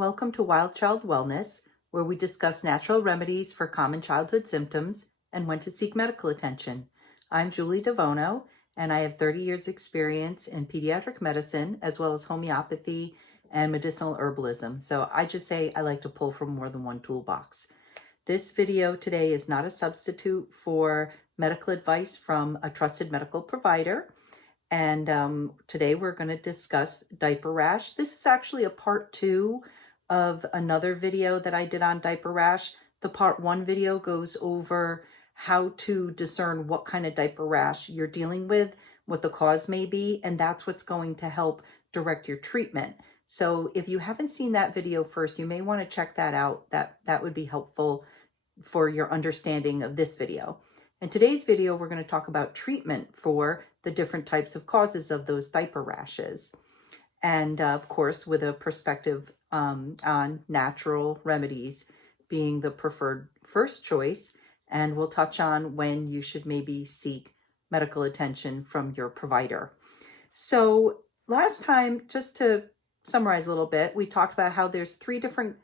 welcome to Wild Child Wellness, where we discuss natural remedies for common childhood symptoms and when to seek medical attention. I'm Julie DeVono, and I have 30 years experience in pediatric medicine, as well as homeopathy and medicinal herbalism. So I just say I like to pull from more than one toolbox. This video today is not a substitute for medical advice from a trusted medical provider. And today we're going to discuss diaper rash. This is actually a part 2 of another video that I did on diaper rash. The part 1 video goes over how to discern what kind of diaper rash you're dealing with, what the cause may be, and that's what's going to help direct your treatment. So if you haven't seen that video first, you may want to check that out. That would be helpful for your understanding of this video. In today's video, we're going to talk about treatment for the different types of causes of those diaper rashes. And of course, with a perspective on natural remedies being the preferred first choice. And we'll touch on when you should maybe seek medical attention from your provider. So last time, just to summarize a little bit, we talked about how there's 3 different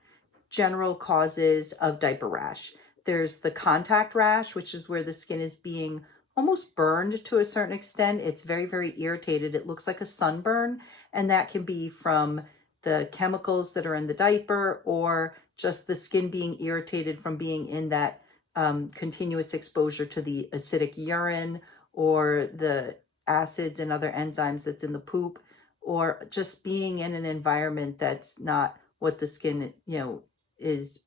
general causes of diaper rash. There's the contact rash, which is where the skin is being almost burned to a certain extent. It's very, very irritated. It looks like a sunburn, and that can be from the chemicals that are in the diaper or just the skin being irritated from being in that continuous exposure to the acidic urine or the acids and other enzymes that's in the poop, or just being in an environment that's not what the skin, is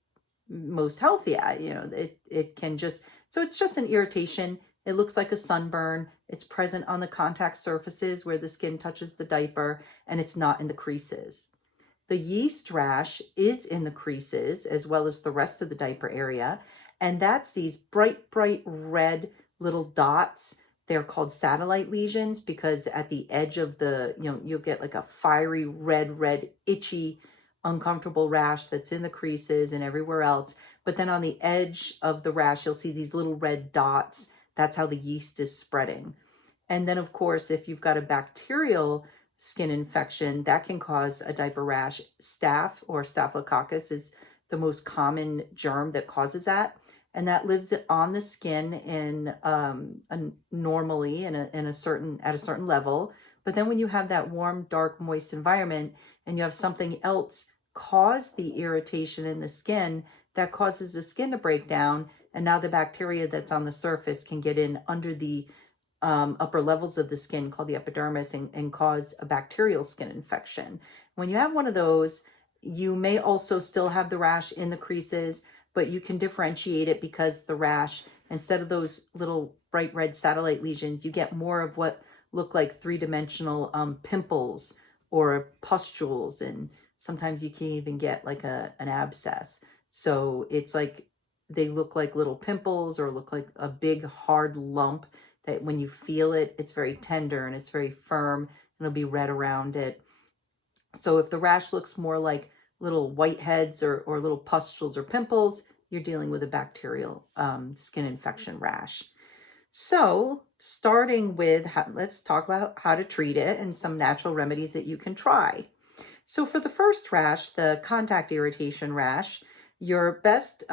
most healthy at. It can just, so it's just an irritation. It looks like a sunburn. It's present on the contact surfaces where the skin touches the diaper, and it's not in the creases. The yeast rash is in the creases as well as the rest of the diaper area, and that's these bright red little dots. They're called satellite lesions because at the edge of the, you'll get like a fiery red, itchy, uncomfortable rash that's in the creases and everywhere else. But then on the edge of the rash, you'll see these little red dots. That's how the yeast is spreading. And then, of course, if you've got a bacterial skin infection, that can cause a diaper rash. Staph or Staphylococcus is the most common germ that causes that. And that lives on the skin in normally at a certain level. But then when you have that warm, dark, moist environment and you have something else cause the irritation in the skin, that causes the skin to break down. And now the bacteria that's on the surface can get in under the upper levels of the skin called the epidermis and cause a bacterial skin infection. When you have one of those, you may also still have the rash in the creases, but you can differentiate it because the rash, instead of those little bright red satellite lesions, you get more of what look like 3-dimensional pimples or pustules, and sometimes you can even get like an abscess. So it's like they look like little pimples or look like a big hard lump that when you feel it, it's very tender and it's very firm and it'll be red around it. So if the rash looks more like little whiteheads or little pustules or pimples, you're dealing with a bacterial skin infection rash. So starting with, let's talk about how to treat it and some natural remedies that you can try. So for the first rash, the contact irritation rash, your best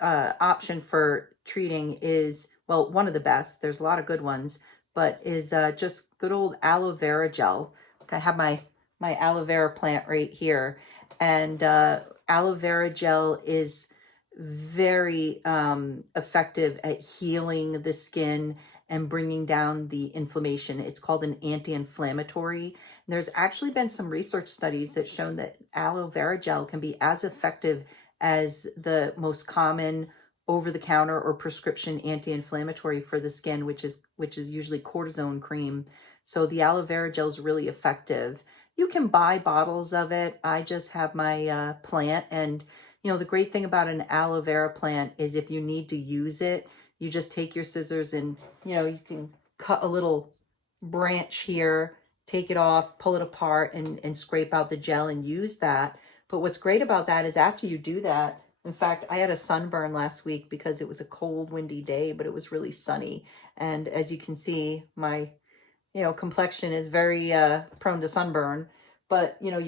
option for treating is, well, one of the best, there's a lot of good ones, but is just good old aloe vera gel. I have my aloe vera plant right here, and aloe vera gel is very effective at healing the skin and bringing down the inflammation. It's called an anti-inflammatory. There's actually been some research studies that shown that aloe vera gel can be as effective as the most common over-the-counter or prescription anti-inflammatory for the skin, which is usually cortisone cream. So the aloe vera gel is really effective. You can buy bottles of it. I just have my plant, and the great thing about an aloe vera plant is if you need to use it, you just take your scissors and, you can cut a little branch here, take it off, pull it apart, and scrape out the gel and use that. But what's great about that is after you do that, in fact, I had a sunburn last week because it was a cold, windy day, but it was really sunny. And as you can see, my complexion is very prone to sunburn. but you know,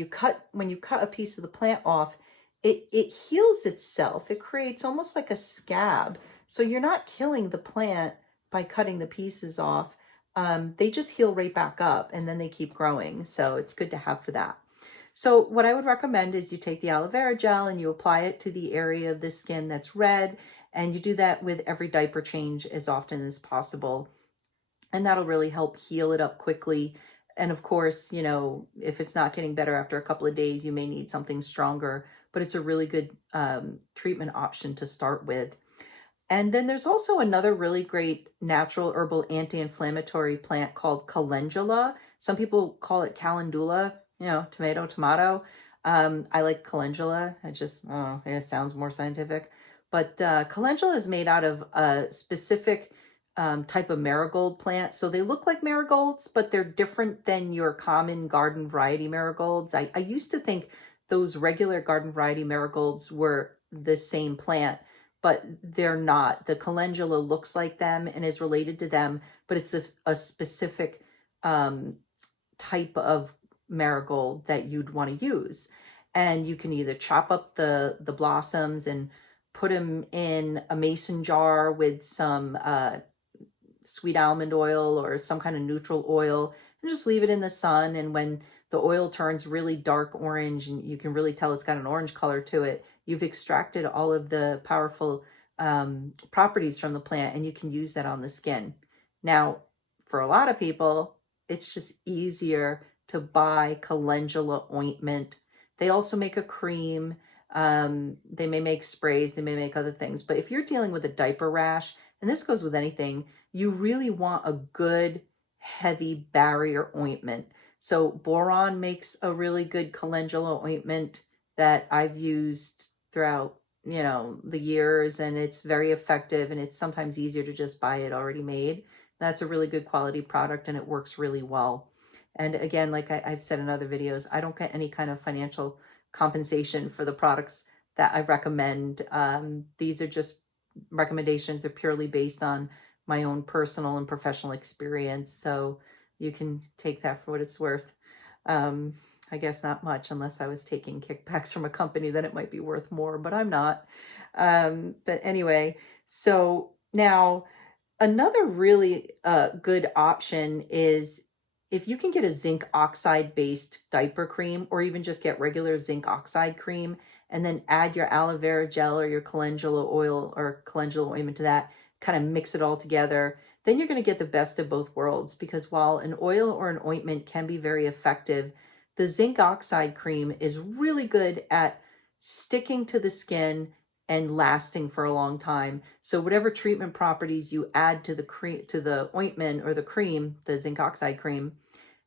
when you cut a piece of the plant off, it heals itself. It creates almost like a scab. So you're not killing the plant by cutting the pieces off. They just heal right back up and then they keep growing. So it's good to have for that. So what I would recommend is you take the aloe vera gel and you apply it to the area of the skin that's red, and you do that with every diaper change as often as possible. And that'll really help heal it up quickly. And of course, you know, if it's not getting better after a couple of days, you may need something stronger, but it's a really good treatment option to start with. And then there's also another really great natural herbal anti-inflammatory plant called calendula. Some people call it calendula, you know, tomato. I like calendula. It sounds more scientific. But calendula is made out of a specific type of marigold plant. So they look like marigolds, but they're different than your common garden variety marigolds. I used to think those regular garden variety marigolds were the same plant, but they're not. The calendula looks like them and is related to them, but it's a specific type of marigold that you'd want to use. And you can either chop up the blossoms and put them in a mason jar with some sweet almond oil or some kind of neutral oil, and just leave it in the sun. And when the oil turns really dark orange and you can really tell it's got an orange color to it, you've extracted all of the powerful properties from the plant, and you can use that on the skin. Now, for a lot of people, it's just easier to buy calendula ointment. They also make a cream. They may make sprays, they may make other things. But if you're dealing with a diaper rash, and this goes with anything, you really want a good, heavy barrier ointment. So Boron makes a really good calendula ointment that I've used throughout, you know, the years, and it's very effective, and it's sometimes easier to just buy it already made. That's a really good quality product, and it works really well. And again, like I've said in other videos, I don't get any kind of financial compensation for the products that I recommend. These are just recommendations, are purely based on my own personal and professional experience. So you can take that for what it's worth. I guess not much, unless I was taking kickbacks from a company, then it might be worth more, but I'm not. But anyway, so now another really good option is if you can get a zinc oxide based diaper cream, or even just get regular zinc oxide cream, and then add your aloe vera gel or your calendula oil or calendula ointment to that, kind of mix it all together, then you're going to get the best of both worlds. Because while an oil or an ointment can be very effective, the zinc oxide cream is really good at sticking to the skin and lasting for a long time. So whatever treatment properties you add to the cream, to the ointment or the cream, the zinc oxide cream,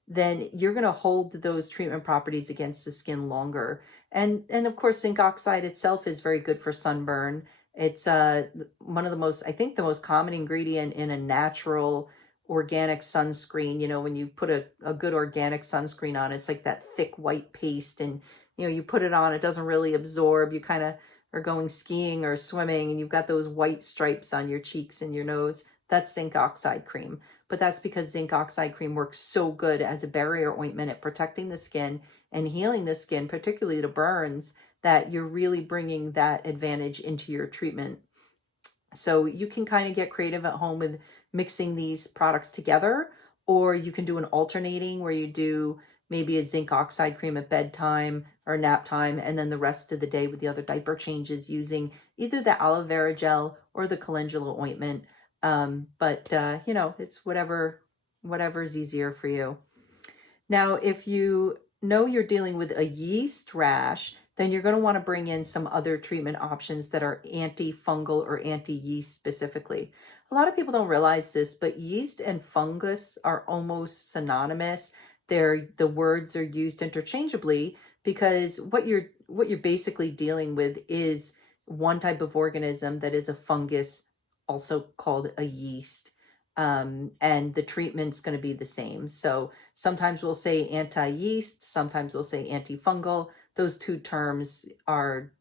then you're going to hold those treatment properties against the skin longer. And of course, zinc oxide itself is very good for sunburn. It's one of the most, I think the most common ingredient in a natural organic sunscreen. You know, when you put a good organic sunscreen on, it's like that thick white paste, and you know, you put it on, it doesn't really absorb. You kind of are going skiing or swimming and you've got those white stripes on your cheeks and your nose. That's zinc oxide cream. But that's because zinc oxide cream works so good as a barrier ointment at protecting the skin and healing the skin, particularly the burns, that you're really bringing that advantage into your treatment. So you can kind of get creative at home with mixing these products together, or you can do an alternating where you do maybe a zinc oxide cream at bedtime or nap time, and then the rest of the day with the other diaper changes using either the aloe vera gel or the calendula ointment. You know, it's whatever's easier for you. Now, if you know you're dealing with a yeast rash, then you're going to want to bring in some other treatment options that are antifungal or anti-yeast specifically. A lot of people don't realize this, but yeast and fungus are almost synonymous. The words are used interchangeably because what you're basically dealing with is one type of organism that is a fungus, also called a yeast. And the treatment's going to be the same. So sometimes we'll say anti-yeast, sometimes we'll say antifungal. Those two terms are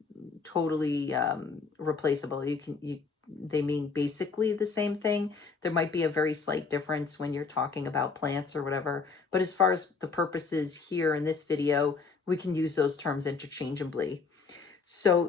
totally replaceable. they mean basically the same thing. There might be a very slight difference when you're talking about plants or whatever, but as far as the purposes here in this video, we can use those terms interchangeably. So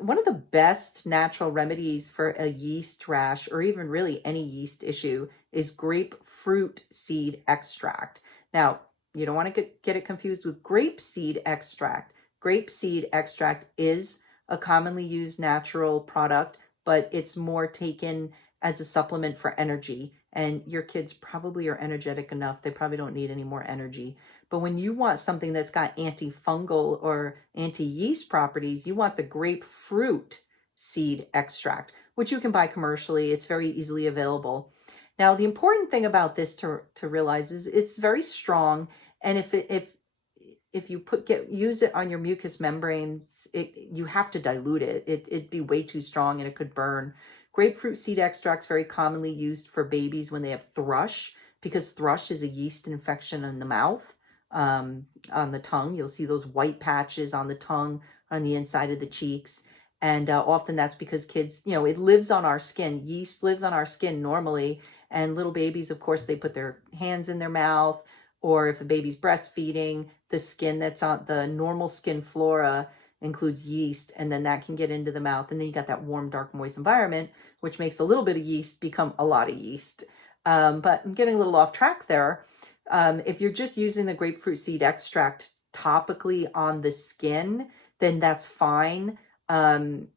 one of the best natural remedies for a yeast rash, or even really any yeast issue, is grapefruit seed extract. Now, you don't want to get it confused with grape seed extract. Grape seed extract is a commonly used natural product, but it's more taken as a supplement for energy. And your kids probably are energetic enough. They probably don't need any more energy. But when you want something that's got antifungal or anti-yeast properties, you want the grapefruit seed extract, which you can buy commercially. It's very easily available. Now, the important thing about this to realize is it's very strong. And if you use it on your mucous membranes, you have to dilute it. It'd be way too strong and it could burn. Grapefruit seed extract is very commonly used for babies when they have thrush, because thrush is a yeast infection in the mouth, on the tongue. You'll see those white patches on the tongue, on the inside of the cheeks. And often that's because kids, it lives on our skin. Yeast lives on our skin normally. And little babies, of course, they put their hands in their mouth, or if a baby's breastfeeding, the skin that's on the normal skin flora includes yeast, and then that can get into the mouth. And then you got that warm, dark, moist environment, which makes a little bit of yeast become a lot of yeast. But I'm getting a little off track there. If you're just using the grapefruit seed extract topically on the skin, then that's fine. You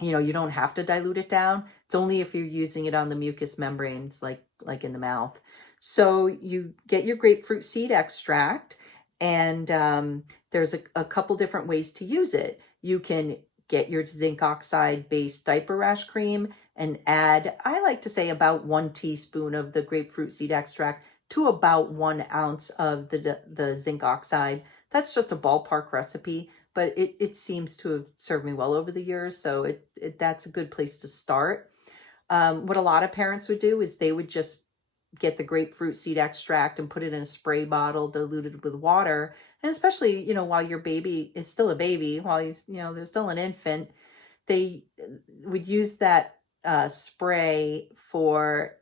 don't have to dilute it down. It's only if you're using it on the mucous membranes, like in the mouth. So you get your grapefruit seed extract, and there's a couple different ways to use it. You can get your zinc oxide based diaper rash cream and add, I like to say, about 1 teaspoon of the grapefruit seed extract to about 1 ounce of the zinc oxide. That's just a ballpark recipe, but it seems to have served me well over the years, so that's a good place to start. What a lot of parents would do is they would just get the grapefruit seed extract and put it in a spray bottle diluted with water. And especially, while your baby is still a baby, while they're still an infant, they would use that spray for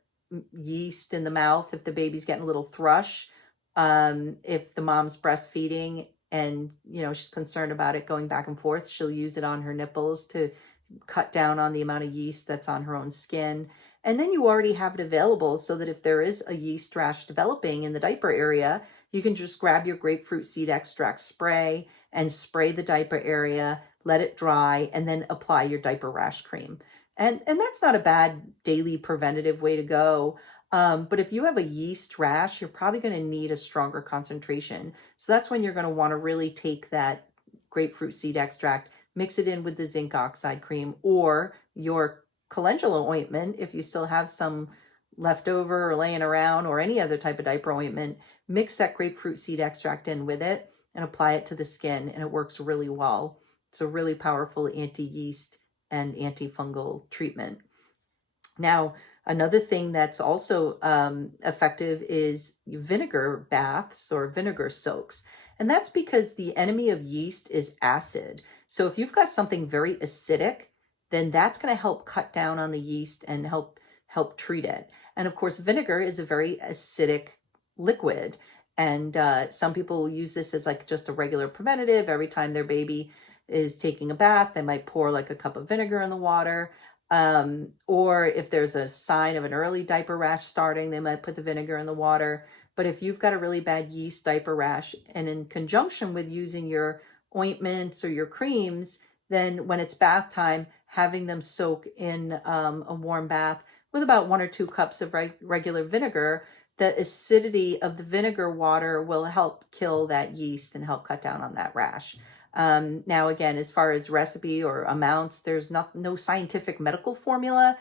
yeast in the mouth if the baby's getting a little thrush. If the mom's breastfeeding and she's concerned about it going back and forth, she'll use it on her nipples to cut down on the amount of yeast that's on her own skin. And then you already have it available so that if there is a yeast rash developing in the diaper area, you can just grab your grapefruit seed extract spray and spray the diaper area, let it dry, and then apply your diaper rash cream. And that's not a bad daily preventative way to go. But if you have a yeast rash, you're probably going to need a stronger concentration. So that's when you're going to want to really take that grapefruit seed extract, mix it in with the zinc oxide cream or your calendula ointment, if you still have some left over or laying around, or any other type of diaper ointment. Mix that grapefruit seed extract in with it and apply it to the skin, and it works really well. It's a really powerful anti-yeast and antifungal treatment. Now, another thing that's also effective is vinegar baths or vinegar soaks. And that's because the enemy of yeast is acid. So if you've got something very acidic, then that's going to help cut down on the yeast and help treat it. And of course, vinegar is a very acidic liquid. And some people use this as like just a regular preventative. Every time their baby is taking a bath, they might pour like a cup of vinegar in the water. Or if there's a sign of an early diaper rash starting, they might put the vinegar in the water. But if you've got a really bad yeast diaper rash, and in conjunction with using your ointments or your creams, then when it's bath time, having them soak in a warm bath with about 1 or 2 cups of regular vinegar, the acidity of the vinegar water will help kill that yeast and help cut down on that rash. Now, again, as far as recipe or amounts, there's no scientific medical formula.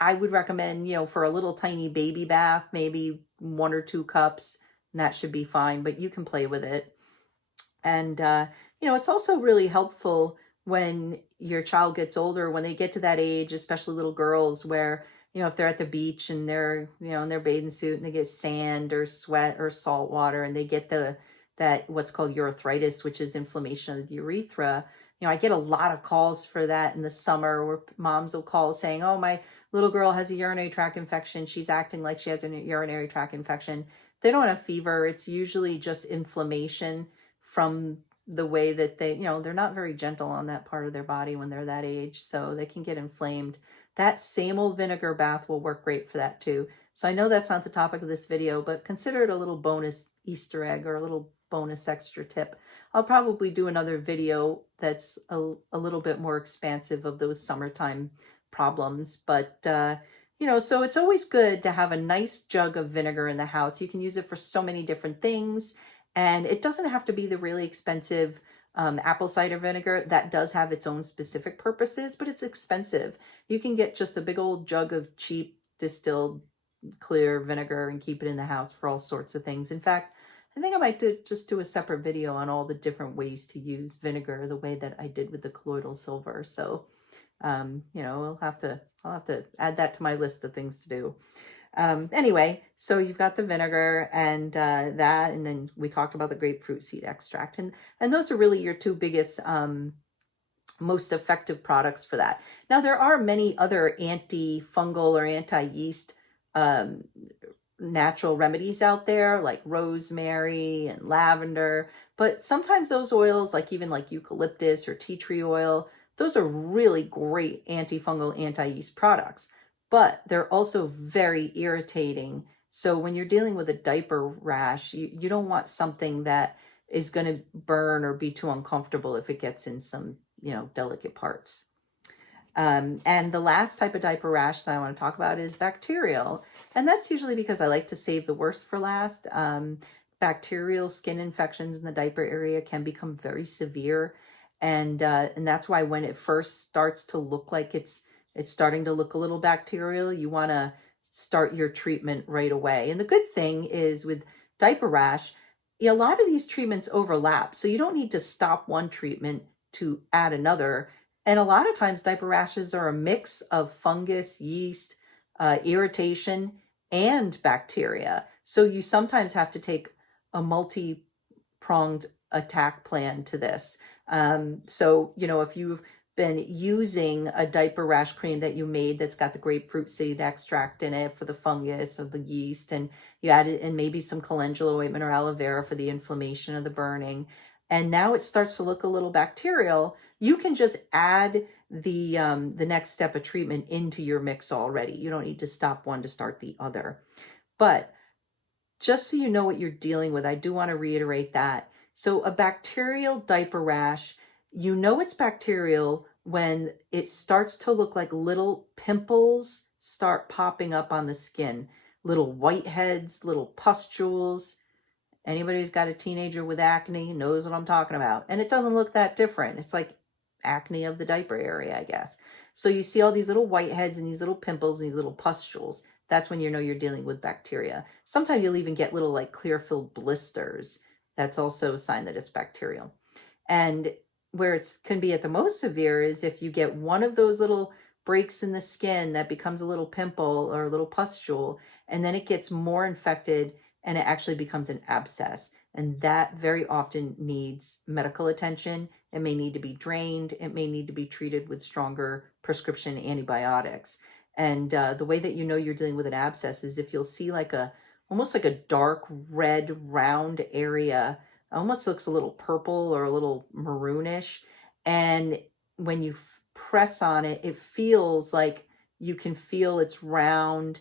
I would recommend, for a little tiny baby bath, maybe 1 or 2 cups, and that should be fine, but you can play with it. And, it's also really helpful when your child gets older, when they get to that age, especially little girls, where, if they're at the beach and they're, in their bathing suit and they get sand or sweat or salt water and they get that what's called urethritis, which is inflammation of the urethra. I get a lot of calls for that in the summer where moms will call saying, oh, my little girl has a urinary tract infection. She's acting like she has a urinary tract infection. They don't have fever. It's usually just inflammation from the way that they're not very gentle on that part of their body when they're that age. So they can get inflamed. That same old vinegar bath will work great for that too. So I know that's not the topic of this video, but consider it a little bonus Easter egg or a little bonus extra tip. I'll probably do another video that's a little bit more expansive of those summertime problems. But, so it's always good to have a nice jug of vinegar in the house. You can use it for so many different things. And it doesn't have to be the really expensive apple cider vinegar. That does have its own specific purposes, but it's expensive. You can get just a big old jug of cheap distilled clear vinegar and keep it in the house for all sorts of things. In fact, I think I might just do a separate video on all the different ways to use vinegar, the way that I did with the colloidal silver. So, I'll have to add that to my list of things to do. Anyway, so you've got the vinegar and that, and then we talked about the grapefruit seed extract, and those are really your two biggest, most effective products for that. Now, there are many other antifungal or anti-yeast natural remedies out there, like rosemary and lavender, but sometimes those oils, like even like eucalyptus or tea tree oil, those are really great antifungal, anti-yeast products, but they're also very irritating. So when you're dealing with a diaper rash, you don't want something that is going to burn or be too uncomfortable if it gets in some, delicate parts. And the last type of diaper rash that I want to talk about is bacterial. And that's usually because I like to save the worst for last. Bacterial skin infections in the diaper area can become very severe. And that's why when it first starts to look like it's starting to look a little bacterial, you want to start your treatment right away. And the good thing is with diaper rash, a lot of these treatments overlap. So you don't need to stop one treatment to add another. And a lot of times diaper rashes are a mix of fungus, yeast, irritation, and bacteria. So you sometimes have to take a multi-pronged attack plan to this. So, if you've been using a diaper rash cream that you made that's got the grapefruit seed extract in it for the fungus or the yeast, and you added in maybe some calendula ointment or aloe vera for the inflammation or the burning, and now it starts to look a little bacterial, you can just add the next step of treatment into your mix already. You don't need to stop one to start the other. But just so you know what you're dealing with, I do want to reiterate that. So a bacterial diaper rash, it's bacterial when it starts to look like little pimples start popping up on the skin, little whiteheads, little pustules. Anybody who's got a teenager with acne knows what I'm talking about. And it doesn't look that different. It's like acne of the diaper area, I guess. So you see all these little whiteheads and these little pimples and these little pustules. That's when you're dealing with bacteria. Sometimes you'll even get little like clear-filled blisters. That's also a sign that it's bacterial. And where it can be at the most severe is if you get one of those little breaks in the skin that becomes a little pimple or a little pustule, and then it gets more infected and it actually becomes an abscess. And that very often needs medical attention. It may need to be drained. It may need to be treated with stronger prescription antibiotics. And the way that you're dealing with an abscess is if you'll see almost like a dark red round area, almost looks a little purple or a little maroonish. And when you press on it, it feels like you can feel it's round.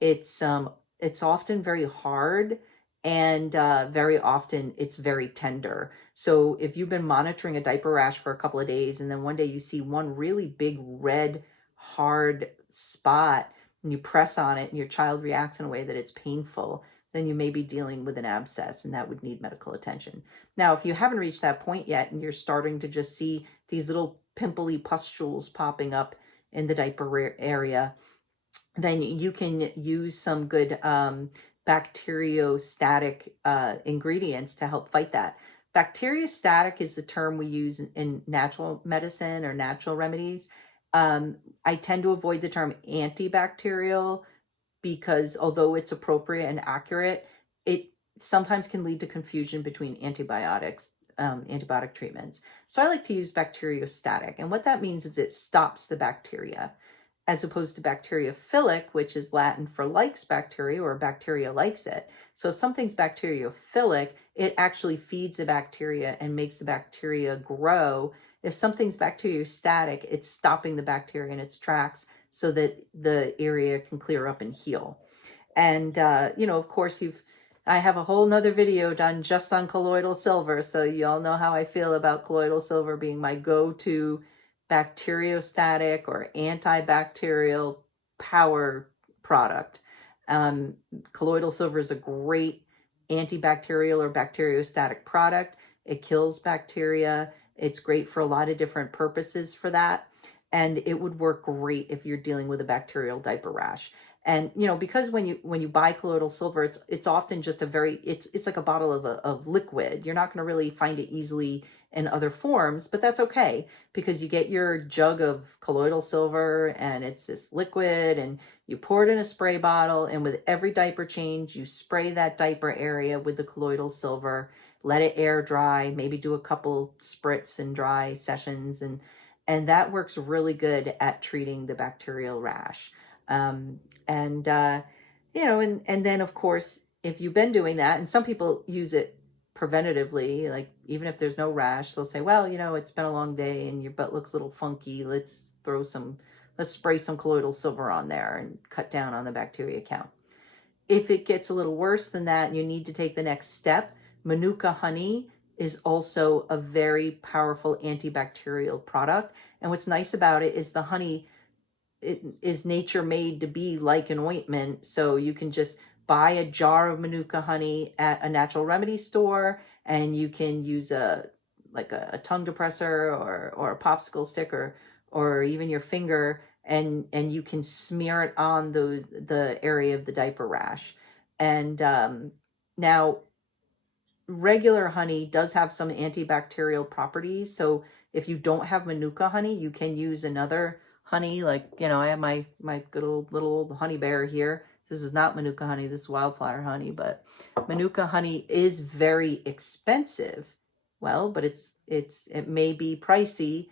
It's often very hard, and very often it's very tender. So if you've been monitoring a diaper rash for a couple of days and then one day you see one really big red hard spot and you press on it and your child reacts in a way that it's painful, then you may be dealing with an abscess and that would need medical attention. Now, if you haven't reached that point yet and you're starting to just see these little pimply pustules popping up in the diaper area, then you can use some good bacteriostatic ingredients to help fight that. Bacteriostatic is the term we use in natural medicine or natural remedies. I tend to avoid the term antibacterial because although it's appropriate and accurate, it sometimes can lead to confusion between antibiotics antibiotic treatments. So I like to use bacteriostatic. And what that means is it stops the bacteria, as opposed to bacteriophilic, which is Latin for likes bacteria, or bacteria likes it. So if something's bacteriophilic, it actually feeds the bacteria and makes the bacteria grow. If something's bacteriostatic, it's stopping the bacteria in its tracks so that the area can clear up and heal. And, of course, I have a whole nother video done just on colloidal silver. So you all know how I feel about colloidal silver being my go-to bacteriostatic or antibacterial power product. Colloidal silver is a great antibacterial or bacteriostatic product. It kills bacteria. It's great for a lot of different purposes for that. And it would work great if you're dealing with a bacterial diaper rash. And, because when you buy colloidal silver, it's often just it's like a bottle of liquid. You're not going to really find it easily in other forms, but that's okay, because you get your jug of colloidal silver and it's this liquid, and you pour it in a spray bottle, and with every diaper change, you spray that diaper area with the colloidal silver, let it air dry, maybe do a couple spritz and dry sessions, and that works really good at treating the bacterial rash. And then of course, if you've been doing that, and some people use it preventatively, like even if there's no rash, they'll say, well, it's been a long day and your butt looks a little funky. Let's spray some colloidal silver on there and cut down on the bacteria count. If it gets a little worse than that and you need to take the next step, Manuka honey is also a very powerful antibacterial product. And what's nice about it is the honey, it is nature made to be like an ointment. So you can just buy a jar of Manuka honey at a natural remedy store, and you can use a tongue depressor or a popsicle stick or even your finger, and you can smear it on the area of the diaper rash. And now regular honey does have some antibacterial properties. So if you don't have Manuka honey, you can use another honey. Like, I have my good little honey bear here. This is not Manuka honey, this is wildflower honey, but Manuka honey is very expensive. Well, but it may be pricey,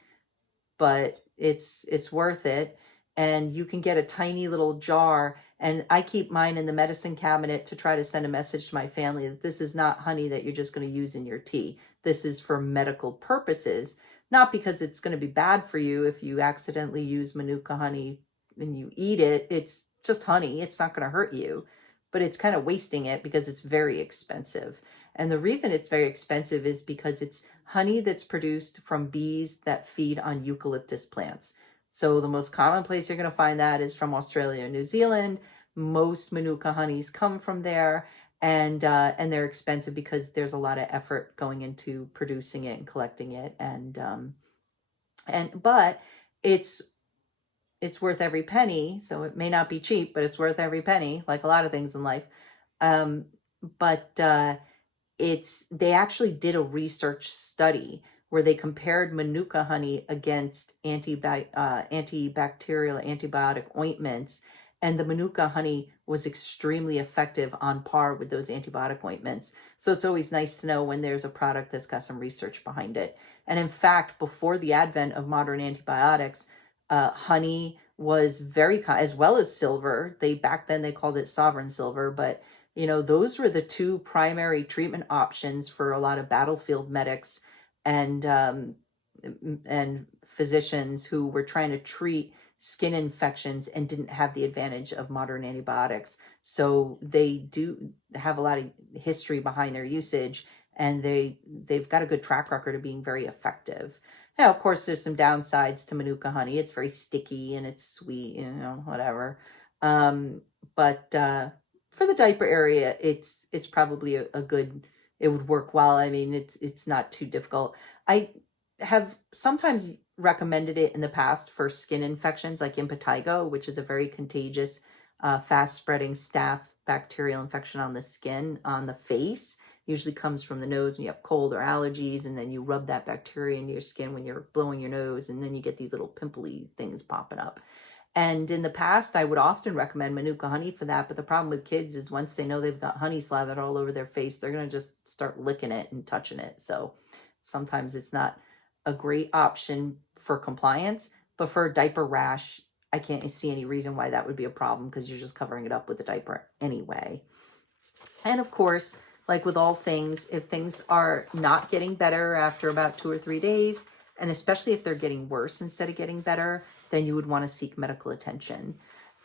but it's worth it. And you can get a tiny little jar, and I keep mine in the medicine cabinet to try to send a message to my family that this is not honey that you're just going to use in your tea. This is for medical purposes, not because it's going to be bad for you if you accidentally use Manuka honey and you eat it. It's just honey. It's not going to hurt you, but it's kind of wasting it because it's very expensive. And the reason it's very expensive is because it's honey that's produced from bees that feed on eucalyptus plants. So the most common place you're going to find that is from Australia and New Zealand. Most Manuka honeys come from there, and they're expensive because there's a lot of effort going into producing it and collecting it, but it's worth every penny. So it may not be cheap, but it's worth every penny, like a lot of things in life. They actually did a research study where they compared Manuka honey against antibacterial antibiotic ointments, and the Manuka honey was extremely effective, on par with those antibiotic ointments. So it's always nice to know when there's a product that's got some research behind it. And in fact, before the advent of modern antibiotics, honey was very as well as silver. Back then they called it sovereign silver, but those were the two primary treatment options for a lot of battlefield medics and physicians who were trying to treat skin infections and didn't have the advantage of modern antibiotics. So they do have a lot of history behind their usage, and they've got a good track record of being very effective. Now, of course, there's some downsides to Manuka honey. It's very sticky and it's sweet, whatever. But for the diaper area, it's probably a good. It would work well. I mean, it's not too difficult. I have sometimes recommended it in the past for skin infections like impetigo, which is a very contagious, fast-spreading staph bacterial infection on the skin, on the face. Usually comes from the nose when you have cold or allergies, and then you rub that bacteria into your skin when you're blowing your nose, and then you get these little pimply things popping up. And in the past, I would often recommend Manuka honey for that. But the problem with kids is once they know they've got honey slathered all over their face, they're going to just start licking it and touching it. So sometimes it's not a great option for compliance, but for a diaper rash, I can't see any reason why that would be a problem because you're just covering it up with the diaper anyway. And of course, like with all things, if things are not getting better after about 2 or 3 days, and especially if they're getting worse instead of getting better, then you would want to seek medical attention.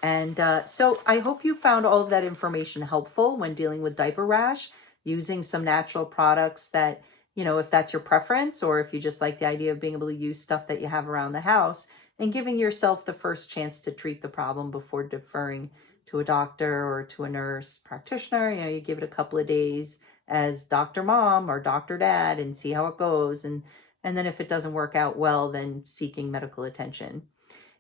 And so I hope you found all of that information helpful when dealing with diaper rash, using some natural products that, if that's your preference, or if you just like the idea of being able to use stuff that you have around the house, and giving yourself the first chance to treat the problem before deferring to a doctor or to a nurse practitioner. You give it a couple of days as Dr. Mom or Dr. Dad and see how it goes. And then if it doesn't work out well, then seeking medical attention.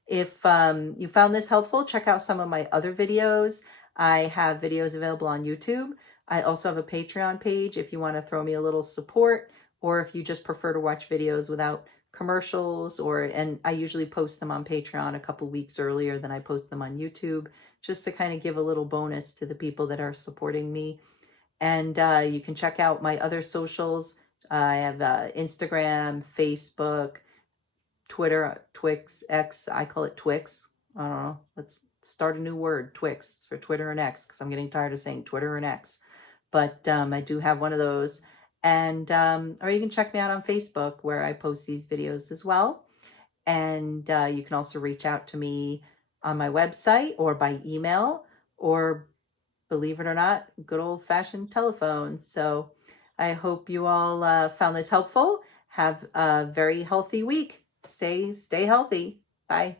If you found this helpful, check out some of my other videos. I have videos available on YouTube. I also have a Patreon page if you want to throw me a little support, or if you just prefer to watch videos without commercials, and I usually post them on Patreon a couple weeks earlier than I post them on YouTube, just to kind of give a little bonus to the people that are supporting me. And you can check out my other socials. I have Instagram, Facebook, Twitter, Twix, X. I call it Twix. I don't know. Let's start a new word, Twix, for Twitter and X, because I'm getting tired of saying Twitter and X. But I do have one of those. And or you can check me out on Facebook, where I post these videos as well. And you can also reach out to me on my website or by email, or, believe it or not, good old-fashioned telephone. So I hope you all found this helpful. Have a very healthy week. Stay healthy. Bye.